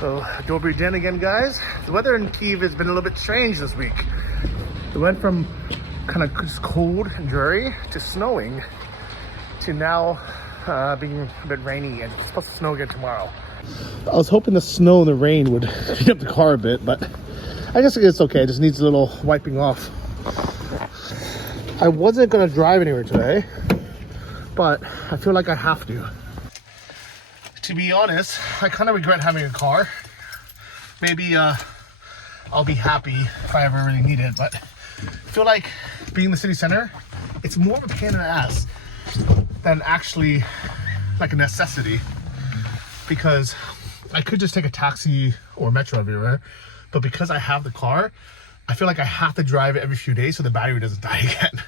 So, Dobry Den again, guys. The weather in Kyiv has been a little bit strange this week. It went from kind of just cold and dreary to snowing to now being a bit rainy, and it's supposed to snow again tomorrow. I was hoping the snow and the rain would clean up the car a bit, but I guess it's okay. It just needs a little wiping off. I wasn't going to drive anywhere today, but I feel like I have to. To be honest, I kind of regret having a car. Maybe I'll be happy if I ever really need it, but I feel like being in the city center, it's more of a pain in the ass than actually like a necessity, because I could just take a taxi or metro everywhere, but because I have the car, I feel like I have to drive it every few days so the battery doesn't die again.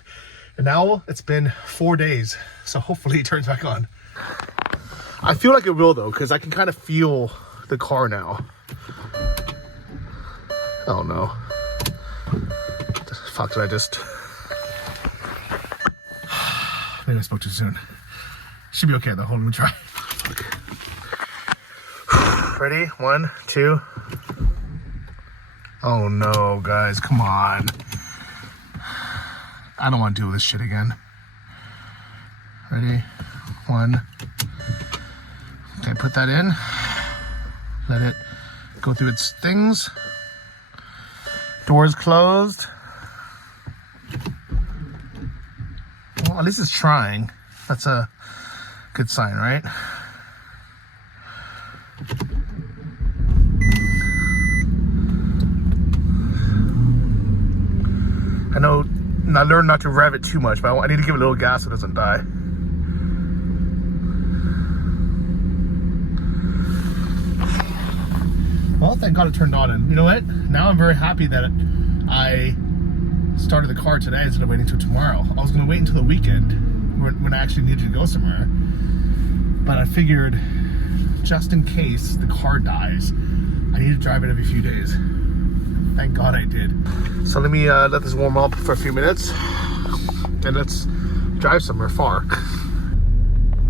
And now it's been 4 days, so hopefully it turns back on. I feel like it will though, because I can kind of feel the car now. Oh no. The fuck did I just... Maybe I spoke too soon. Should be okay though, hold on, let me try. Ready? 1, 2. Oh no, guys, come on. I don't want to deal with this shit again. Ready? 1. Okay, put that in. Let it go through its things. Doors closed. Well, at least it's trying. That's a good sign, right? I know I learned not to rev it too much, but I need to give it a little gas so it doesn't die. Well, thank God it turned on, and you know what? Now I'm very happy that I started the car today instead of waiting until tomorrow. I was going to wait until the weekend when I actually needed to go somewhere, but I figured just in case the car dies, I need to drive it every few days. Thank God I did. So let me let this warm up for a few minutes, and let's drive somewhere far.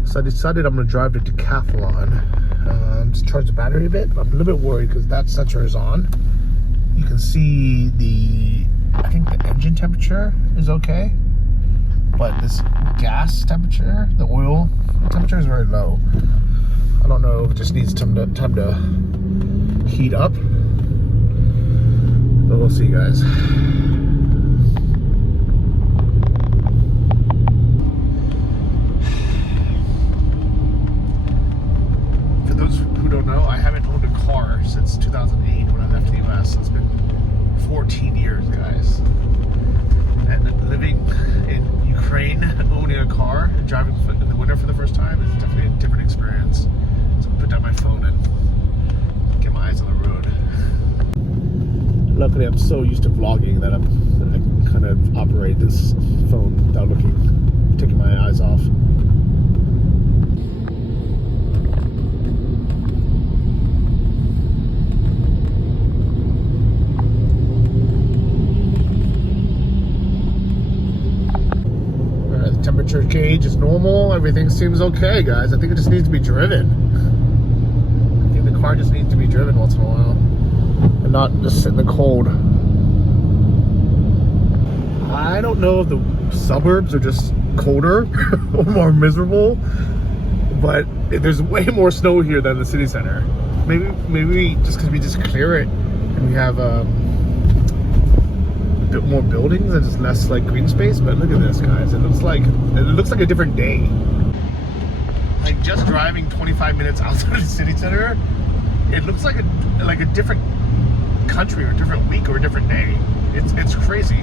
So I decided I'm going to drive to Decathlon to charge the battery a bit. I'm a little bit worried because that sensor is on. You can see I think the engine temperature is okay, but this gas temperature, the oil temperature is very low. I don't know if it just needs time to heat up. But we'll see, guys. For those who don't know, I haven't owned a car since 2008 when I left the US. So it's been 14 years, guys. And living in Ukraine, owning a car, driving in the winter for the first time is definitely a different experience. So I'll put down my phone and get my eyes on the road. Luckily, I'm so used to vlogging that I can kind of operate this phone without taking my eyes off. Alright, the temperature gauge is normal. Everything seems okay, guys. I think it just needs to be driven. I think the car just needs to be driven once in a while. And not just sit in the cold. I don't know if the suburbs are just colder or more miserable, but there's way more snow here than the city center. Maybe just because we just clear it and we have a bit more buildings and just less like green space. But look at this, guys. It looks like a different day. Like just driving 25 minutes outside of the city center, it looks like a different country or a different week or a different day. It's crazy.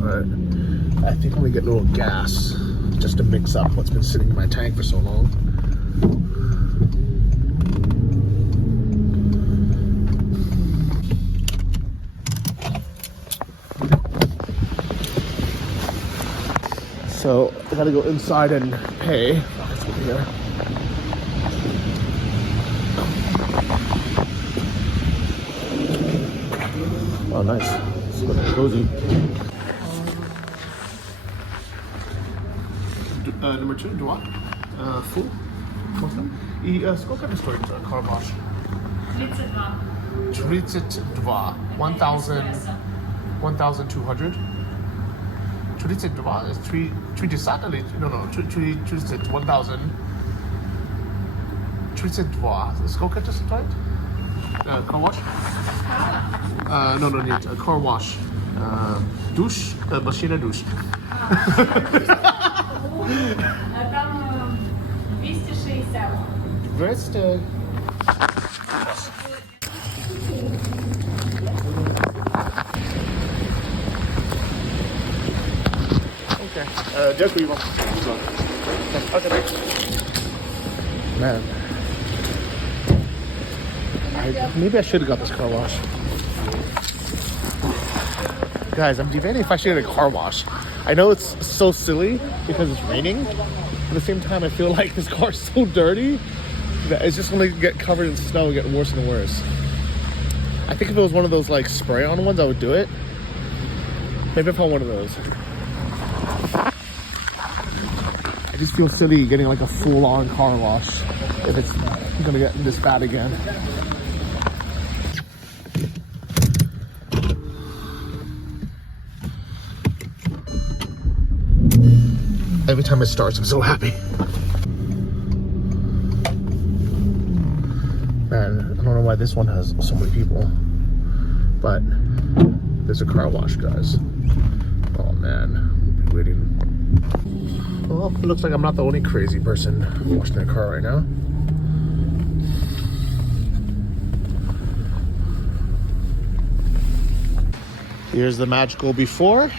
Alright, I think I'm gonna get a little gas just to mix up what's been sitting in my tank for so long. So I gotta go inside and pay. Oh, it's over here. Oh, nice. It's looking cozy. Number 2, dwa. Full. What's that? I сколько стоит car wash? 32. 32. 1,200. 32 is 30 или... No, 30, 1,000. 32. Сколько это стоит? Car wash? No, нет, car wash. Душ, машина душ. А там 260. 200. Okay. Дякую вам. Man. Maybe I should have got this car wash. Guys, I'm debating if I should get a car wash. I know it's so silly because it's raining. At the same time, I feel like this car is so dirty that it's just going to get covered in snow and get worse and worse. I think if it was one of those like spray-on ones, I would do it. Maybe if I want one of those. I just feel silly getting like a full-on car wash if it's going to get this bad again. Every time it starts, I'm so happy. Man, I don't know why this one has so many people. But there's a car wash, guys. Oh man, we'll be waiting. Well, it looks like I'm not the only crazy person washing their car right now. Here's the magical before.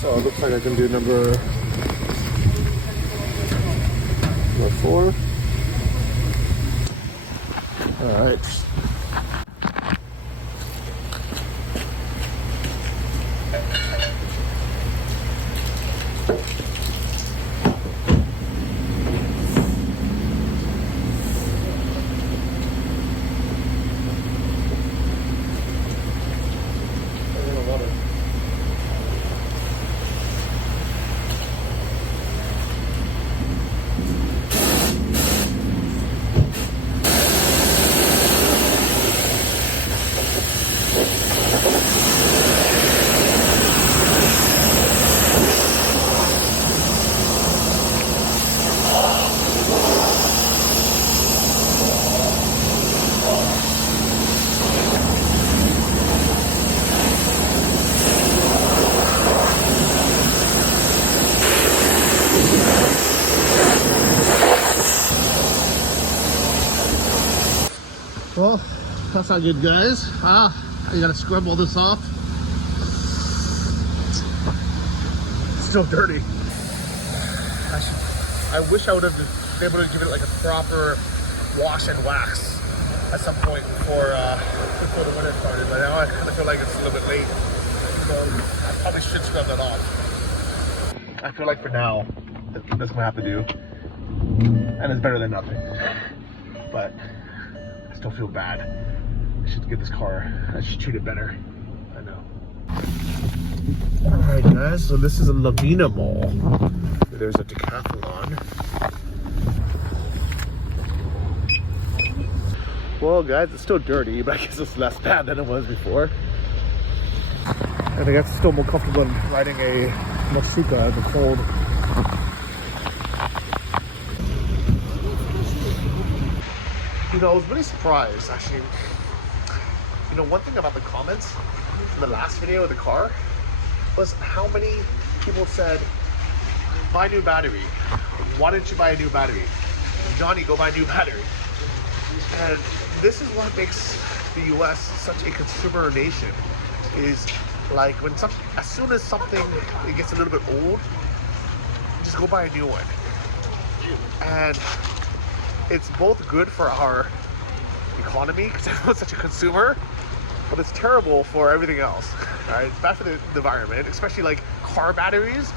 So it looks like I can do number 4. All right. Well, that's not good, guys. You gotta scrub all this off. It's still dirty. I wish I would have been able to give it like a proper wash and wax at some point before the winter started. But now I kind of feel like it's a little bit late. So I probably should scrub that off. I feel like for now, that's what I have to do. And it's better than nothing. But I still feel bad. I should get this car. I should treat it better. I know. Alright guys, so this is a Lavina Mall. There's a decathlon. Well guys, it's still dirty, but I guess it's less bad than it was before. And I guess it's still more comfortable than riding a Masuka in the cold. You know, I was really surprised, actually. You know, one thing about the comments in the last video of the car was how many people said, buy new battery. Why didn't you buy a new battery? Johnny, go buy a new battery. And this is what makes the US such a consumer nation, is like when as soon as something it gets a little bit old, just go buy a new one. And it's both good for our economy because everyone's such a consumer, but it's terrible for everything else. Right? It's bad for the environment, especially like car batteries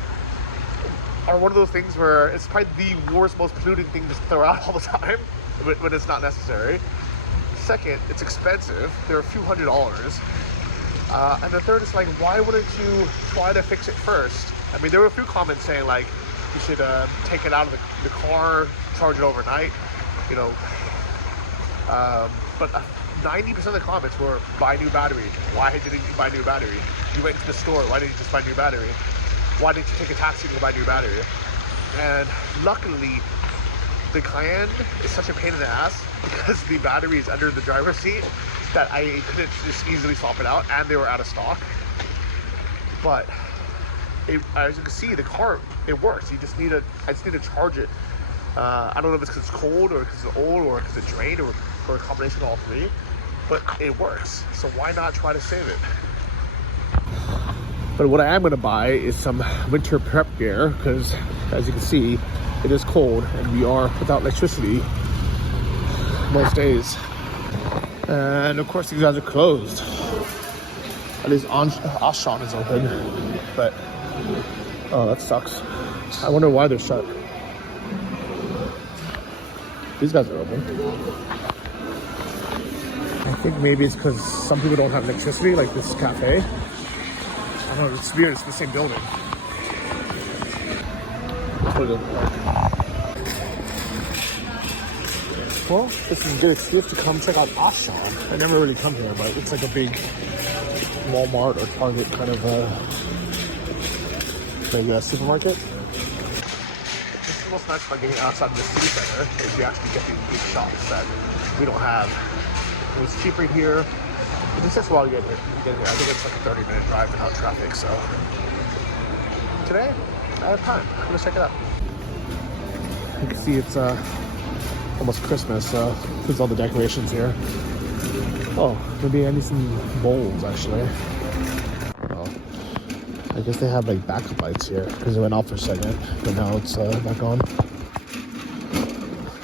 are one of those things where it's probably the worst, most polluting thing to throw out all the time when it's not necessary. Second, it's expensive. They're a few $100s. And the third is like, why wouldn't you try to fix it first? I mean, there were a few comments saying like, you should take it out of the car, charge it overnight, you know. But 90% of the comments were, buy new battery. Why didn't you buy new battery? You went to the store, why didn't you just buy new battery? Why didn't you take a taxi to buy new battery? And luckily, the Cayenne is such a pain in the ass because the battery is under the driver's seat that I couldn't just easily swap it out, and they were out of stock. But as you can see, the car, it works. I just need to charge it. I don't know if it's because it's cold or because it's old or because it's drained or a combination of all three, but it works. So why not try to save it? But what I am going to buy is some winter prep gear because, as you can see, it is cold and we are without electricity most days. And of course, these guys are closed. At least Auchan is open, but oh, that sucks. I wonder why they're shut. These guys are open. I think maybe it's because some people don't have electricity, like this cafe. I don't know, it's weird, it's the same building. Well, this is a good excuse to come check out Auchan. I never really come here, but it's like a big Walmart or Target kind of a supermarket. This is what's nice about getting outside of the city center is you actually get these big shops that we don't have. It was cheaper here. It just takes a while to get here. I think it's like a 30-minute drive without traffic. So today, I have time. I'm gonna check it out. You can see it's almost Christmas. There's all the decorations here. Oh, maybe I need some bowls actually. Oh, I guess they have like backup lights here because it went off for a second, but now it's back on.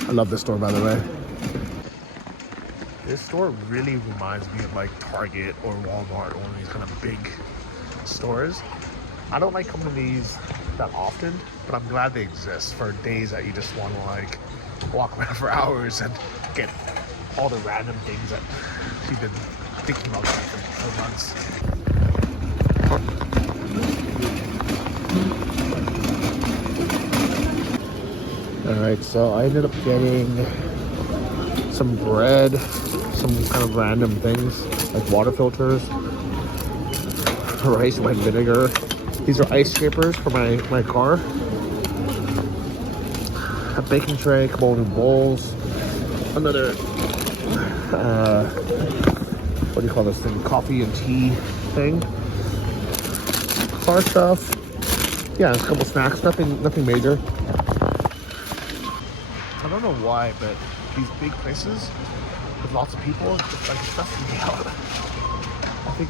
I love this store, by the way. This store really reminds me of like Target or Walmart or one of these kind of big stores. I don't like coming to these that often, but I'm glad they exist for days that you just want to like walk around for hours and get all the random things that you've been thinking about for months. Alright, so I ended up getting some bread, some kind of random things like water filters, rice, white vinegar. These are ice scrapers for my car. A baking tray, a couple new bowls, another what do you call this thing? Coffee and tea thing. Car stuff. Yeah, a couple snacks. Nothing major. I don't know why, but these big places with lots of people just like stresses me out. I think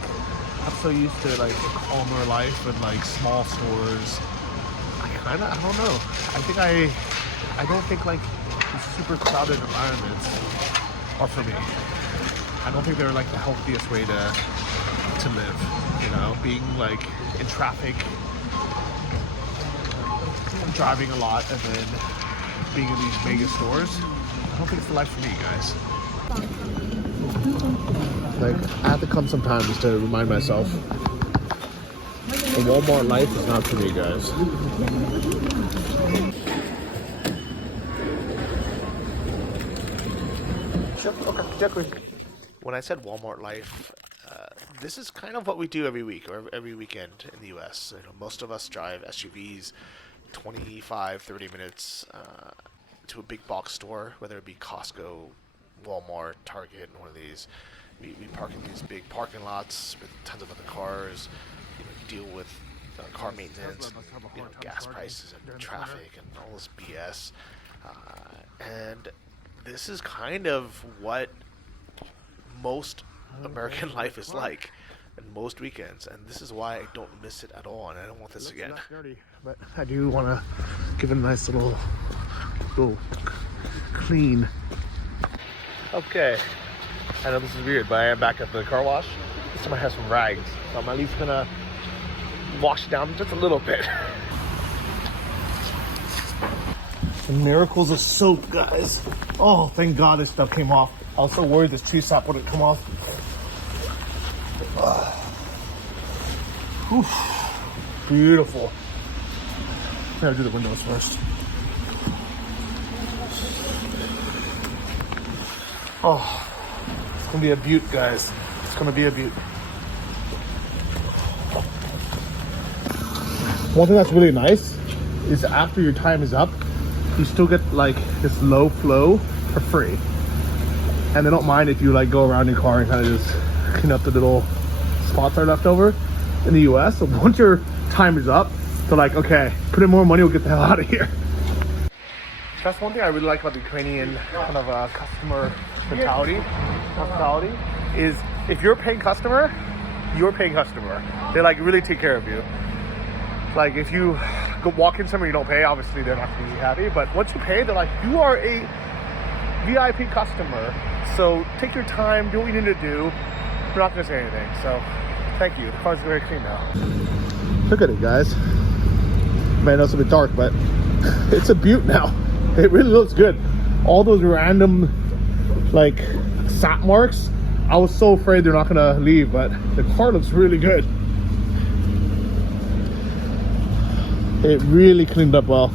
I'm so used to like a calmer life with like small stores. I don't know. I don't think like these super crowded environments are for me. I don't think they're like the healthiest way to live. You know, being like in traffic, driving a lot, and then being in these mega stores. I don't think it's the life for me, guys. Like, I have to come sometimes just to remind myself the Walmart life is not for me, guys. Sure, okay, when I said Walmart life, this is kind of what we do every week or every weekend in the US. You know, most of us drive SUVs 25, 30 minutes to a big box store, whether it be Costco, Walmart, Target, one of these. We park in these big parking lots with tons of other cars, deal with car maintenance, gas prices and traffic and all this BS. And this is kind of what most American life is like in most weekends, and this is why I don't miss it at all, and I don't want this again. Dirty, but I do want to give it a nice little clean. Okay, I know this is weird, but I am back at the car wash. This time I have some rags, so I'm at least gonna wash it down just a little bit. The miracles of soap, guys. Oh, thank God this stuff came off. I was so worried this two-stop wouldn't come off. Beautiful. I gotta do the windows first. Oh, it's gonna be a beaut, guys. It's gonna be a beaut. One thing that's really nice is after your time is up, you still get like this low flow for free. And they don't mind if you like go around your car and kind of just clean up the little spots that are left over in the US. So once your time is up, they're like, okay, put in more money, we'll get the hell out of here. That's one thing I really like about the Ukrainian kind of customer mentality, hospitality, is if you're a paying customer, you're a paying customer. They like really take care of you. Like if you go walk in somewhere you don't pay, obviously they're not going to be happy. But once you pay, they're like, you are a VIP customer. So take your time, do what you need to do. We're not going to say anything. So thank you. The car's very clean now. Look at it, guys. Man, know it's a bit dark, but it's a beaut now. It really looks good. All those random like sap marks, I was so afraid they're not going to leave, but the car looks really good. It really cleaned up well.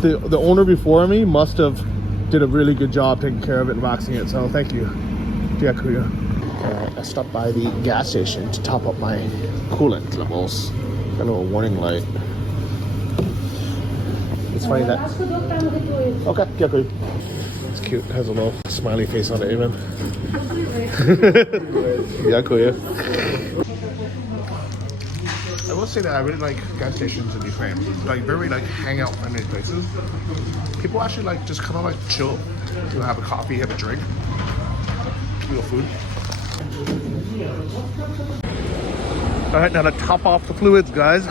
The owner before me must have did a really good job taking care of it and waxing it, so thank you. I stopped by the gas station to top up my coolant levels. Got a little warning light. It's funny that... Okay, дякую. It's cute, it has a little smiley face on it even. Дякую. I will say that I really like gas stations in Ukraine. Like very like hangout friendly places. People actually like just come out like chill. You know, have a coffee, have a drink, real food. All right, now to top off the fluids, guys.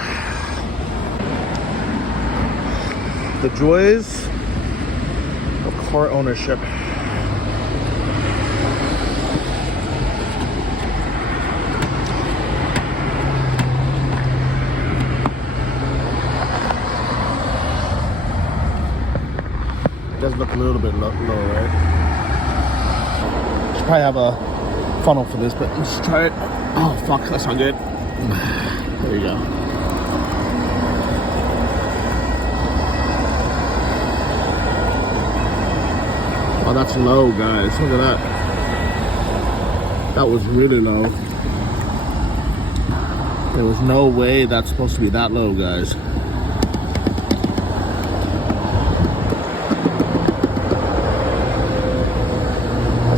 The joys of car ownership. It does look a little bit low, right? Should probably have a funnel for this, but let's try it. Oh fuck, that's not good. There you go. Oh, that's low, guys. Look at that. That was really low. There was no way that's supposed to be that low, guys.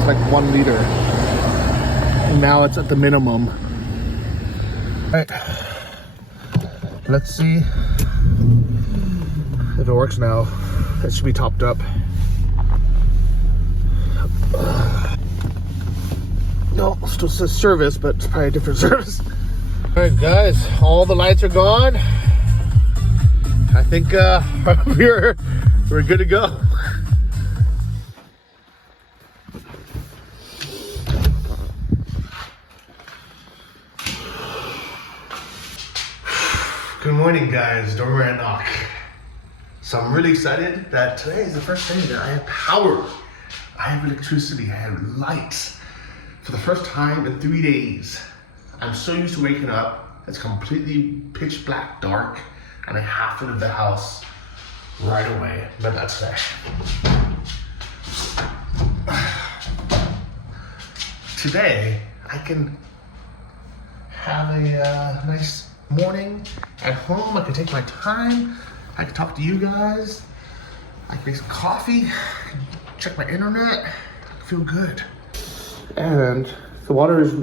Like 1 liter, and now it's at the minimum. All right, let's see if it works now. It should be topped up. No, still says service, but it's probably a different service. All right, guys, all the lights are gone. I think we're good to go. Good morning, guys. Door knock. So I'm really excited that today is the first day that I have power. I have electricity. I have lights for the first time in 3 days. I'm so used to waking up. It's completely pitch black dark, and I have to leave the house right away. But that's that. Today I can have a nice morning at home. I can take my time. I can talk to you guys. I can make some coffee. I can check my internet. I feel good. And the water is,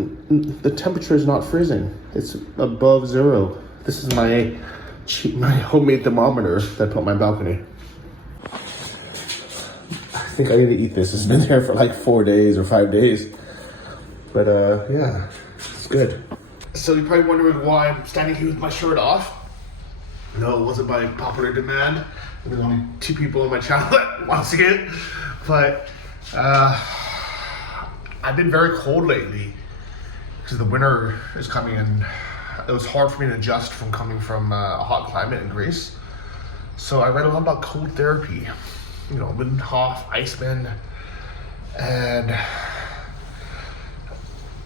the temperature is not freezing. It's above 0. This is my homemade thermometer that I put on my balcony. I think I need to eat this. It's been there for like 4 days or 5 days. But yeah, it's good. So you're probably wondering why I'm standing here with my shirt off. No, it wasn't by popular demand. There's only 2 people on my channel that want to see it. But I've been very cold lately. because the winter is coming and it was hard for me to adjust from coming from a hot climate in Greece. So I read a lot about cold therapy, you know, Wim Hof, Iceman, and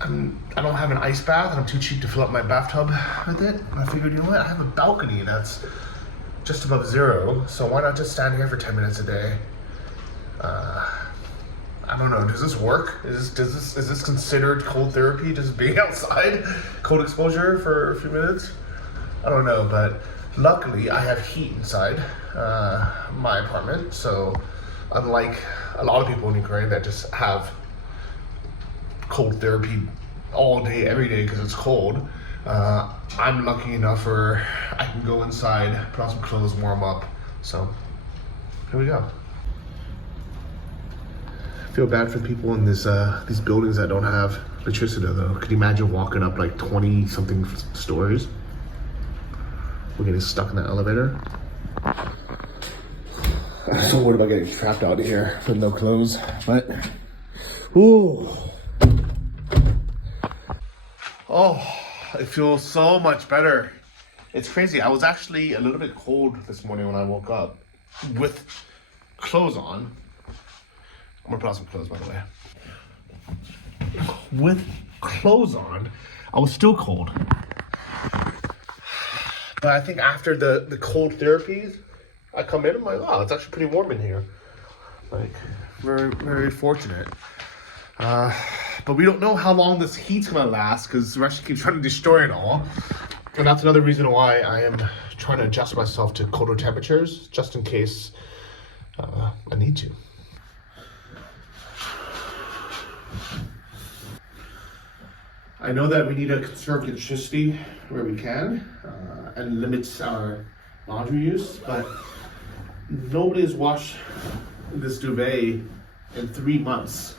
I don't have an ice bath and I'm too cheap to fill up my bathtub with it. And I figured, you know what, I have a balcony that's just above zero, so why not just stand here for 10 minutes a day? I don't know, does this work? Is this considered cold therapy, just being outside? Cold exposure for a few minutes? I don't know, but luckily I have heat inside my apartment, so unlike a lot of people in Ukraine that just have cold therapy all day, every day because it's cold, I'm lucky enough where I can go inside, put on some clothes, warm up, so here we go. I feel bad for people in this these buildings that don't have electricity though. Could you imagine walking up like 20 something stories? We're getting stuck in that elevator. I'm so worried about getting trapped out here with no clothes, but ooh. Oh, it feels so much better. It's crazy. I was actually a little bit cold this morning when I woke up with clothes on. I'm gonna put on some clothes, by the way. With clothes on, I was still cold. But I think after the cold therapies, I come in, I'm like, oh, it's actually pretty warm in here. Like, very, very fortunate. But we don't know how long this heat's gonna last because Russia keeps trying to destroy it all. And that's another reason why I am trying to adjust myself to colder temperatures, just in case I need to. I know that we need to conserve electricity where we can and limit our laundry use, but nobody has washed this duvet in 3 months.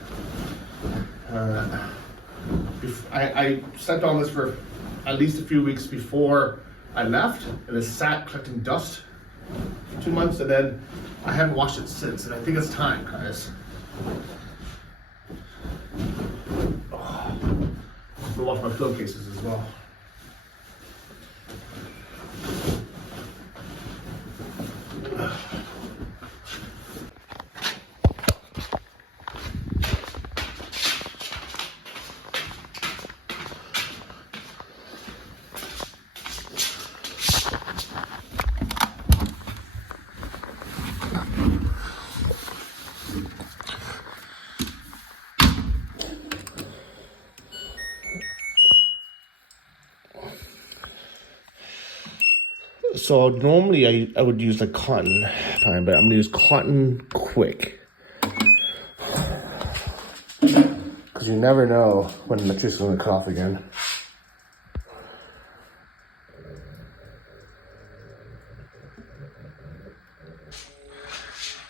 I slept on this for at least a few weeks before I left, and it sat collecting dust for 2 months, and then I haven't washed it since, and I think it's time, guys. I'm gonna wash my pillowcases as well. So normally I would use like cotton time, but I'm gonna use cotton quick. Because you never know when electricity is gonna cut off again.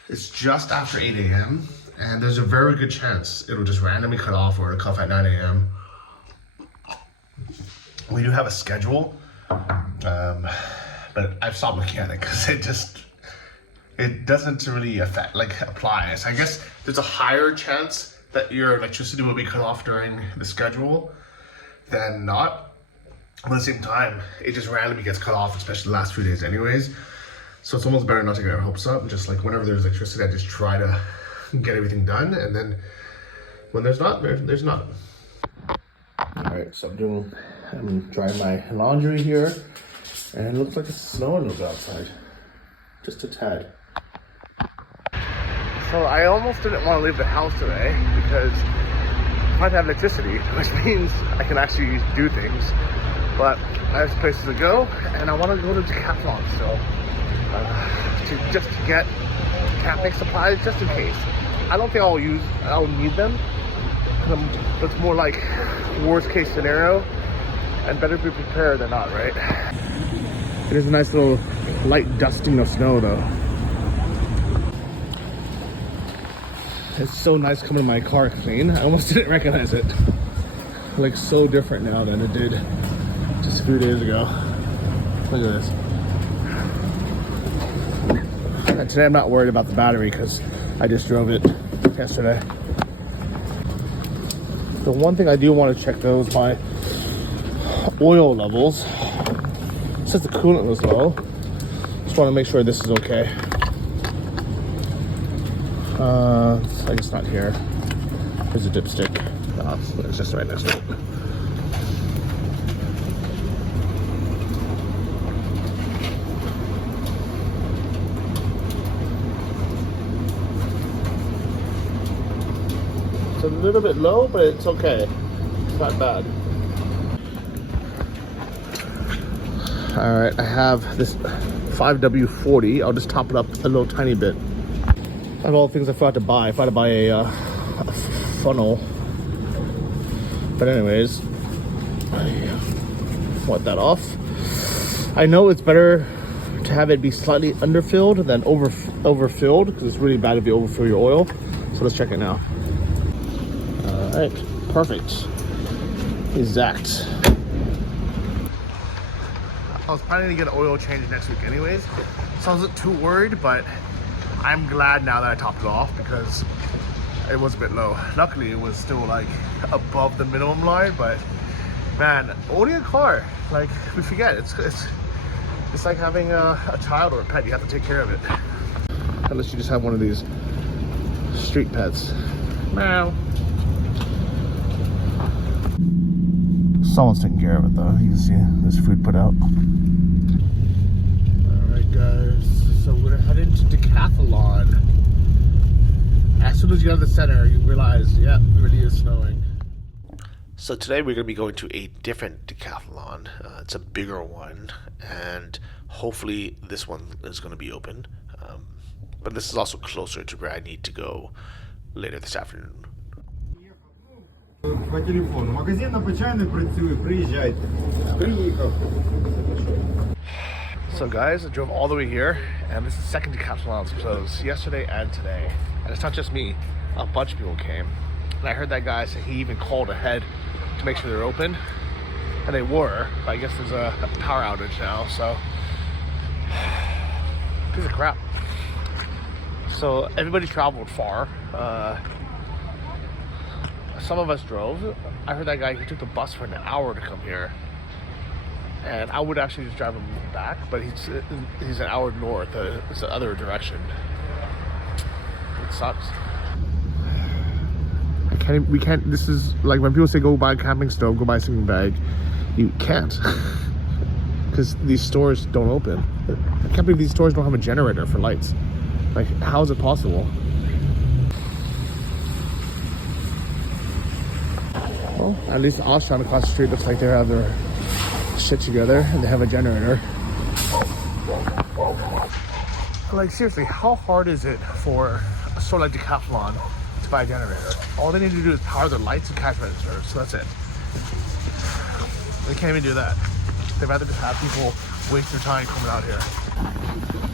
It's just after 8 a.m. and there's a very good chance it'll just randomly cut off or it'll cut off at 9 a.m. We do have a schedule. But I've stopped looking at it because it doesn't really apply. So I guess there's a higher chance that your electricity will be cut off during the schedule than not. But at the same time, it just randomly gets cut off, especially the last few days anyways. So it's almost better not to get our hopes up. Just like whenever there's electricity, I just try to get everything done. And then when there's not, there's not. All right, so I'm drying my laundry here. And it looks like it's snowing a little bit outside. Just a tad. So I almost didn't want to leave the house today because I might have electricity, which means I can actually do things. But I have places to go, and I want to go to Decathlon still. Just to get camping supplies, just in case. I don't think I'll need them. But it's more like worst case scenario, and better be prepared than not, right? It is a nice little light dusting of snow though. It's so nice coming to my car clean. I almost didn't recognize it. It looks so different now than it did just a few days ago. Look at this. And today I'm not worried about the battery because I just drove it yesterday. The one thing I do want to check though is my oil levels. It says the coolant was low. Just want to make sure this is okay. I guess not here. There's a dipstick. It's just right next to it. It's a little bit low, but it's okay. It's not bad. All right, I have this 5W40. I'll just top it up a little tiny bit. I have all the things I forgot to buy. I forgot to buy a funnel. But anyways, I want that off. I know it's better to have it be slightly underfilled than overfilled, because it's really bad if you overfill your oil. So let's check it now. All right, perfect. Exact. I was planning to get an oil change next week anyways, so I wasn't too worried, but I'm glad now that I topped it off because it was a bit low. Luckily, it was still like above the minimum line, but man, owning a car, like we forget, it's like having a child or a pet. You have to take care of it. Unless you just have one of these street pets. Meow. Someone's taking care of it though. You can see there's food put out. Alright guys, so we're gonna head into Decathlon. As soon as you get out of the center, you realize, yeah, it really is snowing. So today we're gonna be going to a different Decathlon. It's a bigger one, and hopefully this one is gonna be open. But this is also closer to where I need to go later this afternoon. По телефону. Магазин на Почайной працює. Приїжджайте. Приїхав. So guys, I drove all the way here, and this is the second Decathlon closed yesterday and today. And it's not just me, a bunch of people came. And I heard that guy say he even called ahead to make sure they're open. And they were, but I guess there's a power outage now, so piece of crap. So everybody traveled far. Some of us drove. I heard that guy, he took the bus for an hour to come here. And I would actually just drive him back, but he's an hour north. It's the other direction. It sucks. We can't, this is like when people say go buy a camping stove, go buy a sleeping bag. You can't. Because these stores don't open. I can't believe these stores don't have a generator for lights. Like, how is it possible? Well, at least Australian across the street looks like they have their shit together and they have a generator. Like, seriously, how hard is it for a store like Decathlon to buy a generator? All they need to do is power their lights and cash registers, so that's it. They can't even do that. They'd rather just have people waste their time coming out here.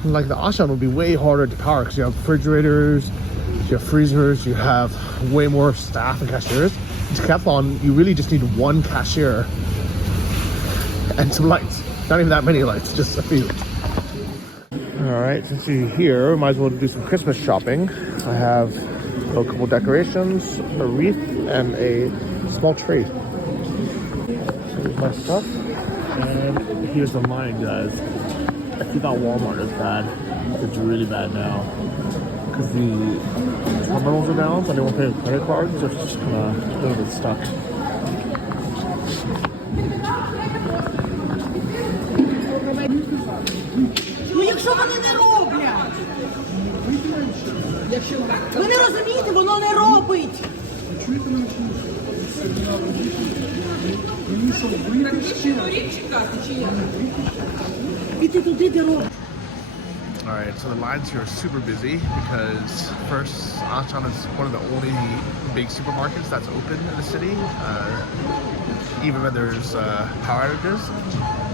Like, the Australian would be way harder to power because you have refrigerators, you have freezers, you have way more staff and cashiers. Decathlon, you really just need one cashier and some lights. Not even that many lights, just a few. Alright, since you're here, might as well do some Christmas shopping. I have a couple decorations, a wreath, and a small tree. Here's my stuff. And here's the line, guys. If you thought Walmart is bad, it's really bad now. Because the terminals are down, so they won't pay with credit cards. They're just kind of a little bit stuck. Ну якщо вони не роблять, ви не розумієте, воно не робить. Піти туди, де робить. Alright, so the lines here are super busy because first, Achan is one of the only big supermarkets that's open in the city, even when there's power outages.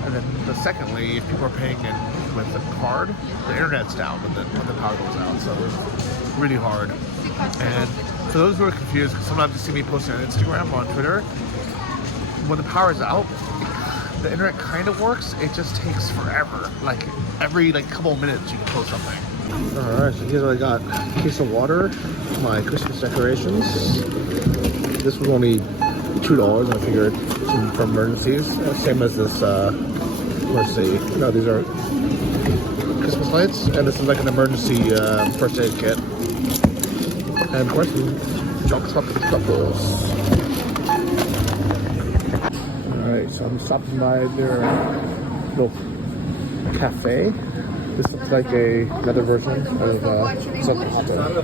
And then secondly, if people are paying in with a card, the internet's down when the power goes out, so it's really hard. And for those who are confused, sometimes you see me posting on Instagram, on Twitter, when the power is out, the internet kind of works, it just takes forever. Like every couple of minutes you can post something. Alright, so here's what I got. A case of water, my Christmas decorations. This was only $2. I figured for emergencies. Same as this, let's see. No, these are Christmas lights, and this is like an emergency first aid kit. And of course, chocolate truffles. Alright, so I'm stopping by their little cafe. This looks like another version of something hot dog.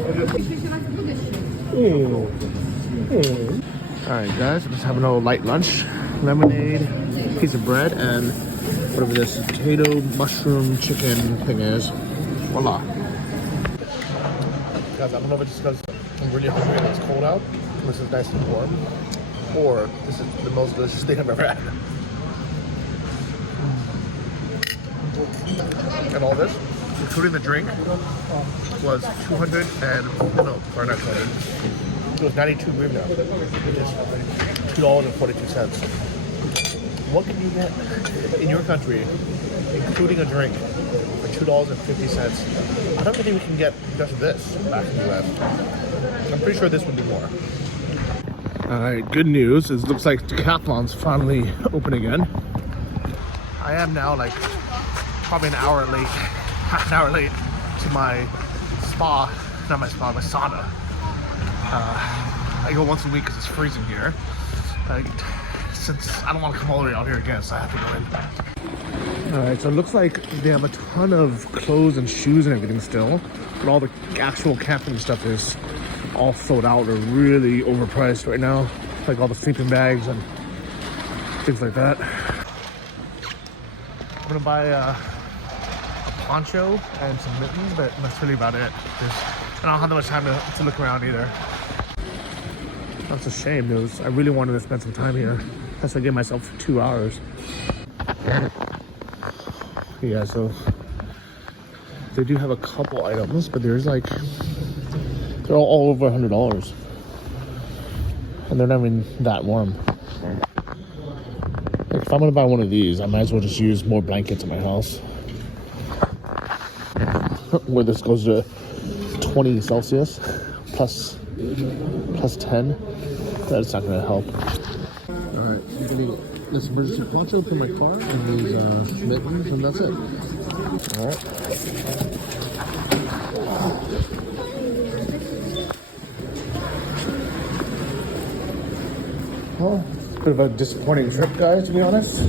Alright guys, I'm just having a little light lunch. Lemonade, piece of bread, and whatever this potato, mushroom, chicken thing is. Voila. Guys, I don't know if it's just because I'm really hungry and it's cold out. This is nice and warm. Or this is the most delicious thing I've ever had. And all this, including the drink, was 200 and, no, sorry, not 200. It was 92 hryvnia, which is $2.42. What can you get in your country, including a drink, for $2.50? I don't think we can get just this back in the US. I'm pretty sure this would be more. Alright, good news. It looks like Decathlon's finally open again. I am now like probably an hour late, half an hour late to my spa, not my spa, my sauna. I go once a week because it's freezing here. Since I don't want to come all the way out here again, so I have to go in. Alright, so it looks like they have a ton of clothes and shoes and everything still, but all the actual camping stuff is all sold out or really overpriced right now. Like all the sleeping bags and things like that. I'm gonna buy a poncho and some mittens, but that's really about it. I don't have that much time to look around either. That's a shame, because I really wanted to spend some time here. That's why I gave myself 2 hours. Yeah, so they do have a couple items, but there's like, they're all over $100. And they're not even that warm. Like if I'm gonna buy one of these, I might as well just use more blankets in my house. Where this goes to 20 Celsius plus 10. That's not gonna help. Alright, I'm getting this emergency poncho for my car and these mittens, and that's it. Alright. Well, it's a bit of a disappointing trip, guys, to be honest.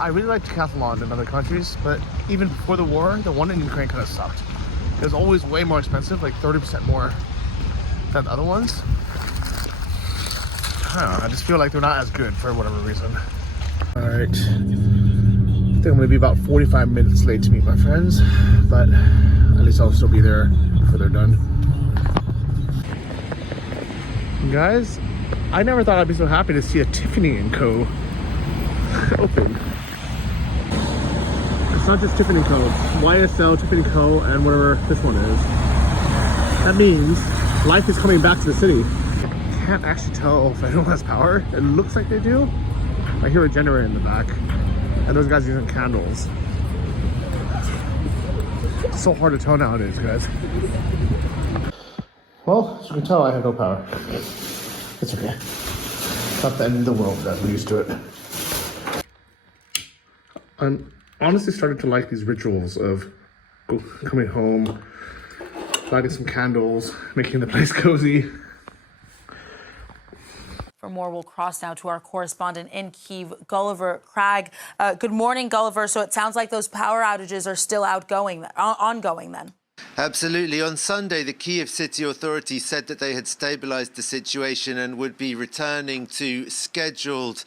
I really like decathlon in other countries, but even before the war, the one in Ukraine kind of sucked. It was always way more expensive, like 30% more than the other ones. I don't know, I just feel like they're not as good for whatever reason. Alright, I think I'm gonna be about 45 minutes late to meet my friends, but at least I'll still be there before they're done. Guys, I never thought I'd be so happy to see a Tiffany & Co. open. It's not just Tiffany & Co. YSL, Tiffany & Co. and whatever this one is. That means life is coming back to the city. I can't actually tell if anyone has power. It looks like they do. I hear a generator in the back. And those guys using candles. It's so hard to tell nowadays, guys. Well, as you can tell, I have no power. It's okay. It's not the end of the world, guys. We're used to it. I'm honestly starting to like these rituals of coming home, lighting some candles, making the place cozy. For more, we'll cross now to our correspondent in Kyiv, Gulliver Cragg. Good morning, Gulliver. So it sounds like those power outages are still ongoing then. Absolutely. On Sunday, the Kyiv city authorities said that they had stabilized the situation and would be returning to scheduled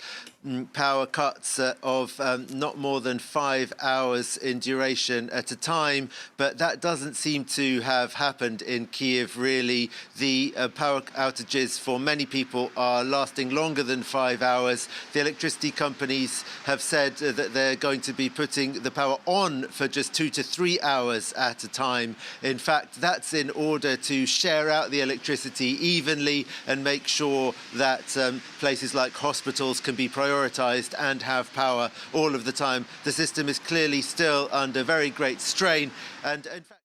power cuts of not more than 5 hours in duration at a time, but that doesn't seem to have happened in Kyiv, really. The power outages for many people are lasting longer than 5 hours. The electricity companies have said that they're going to be putting the power on for just 2 to 3 hours at a time. In fact, that's in order to share out the electricity evenly and make sure that places like hospitals can be prioritized and have power all of the time. The system is clearly still under very great strain, and in fact